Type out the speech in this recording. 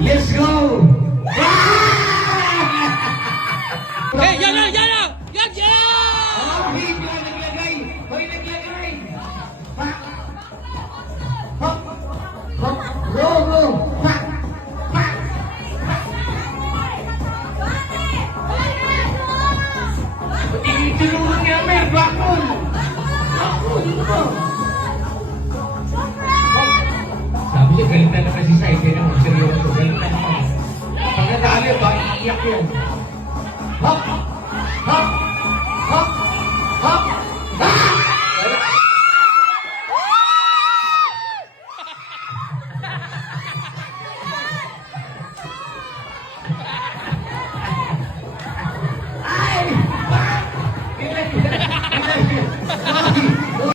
Let's go! Eh, yan na! Yan na! Yan! Yan! Oh, hindi ka naglagay! Hoy, naglagay! Pak! Hop! Hop! Go, go! Pak! Pak! Tinulungan niya, Mer! Bakul! Bakul! Sabi niya, galit na naman si Sai. Kaya naman, seryoso. Galit na naman. Pag nadali ba, iiyak yan. Hop! Hop!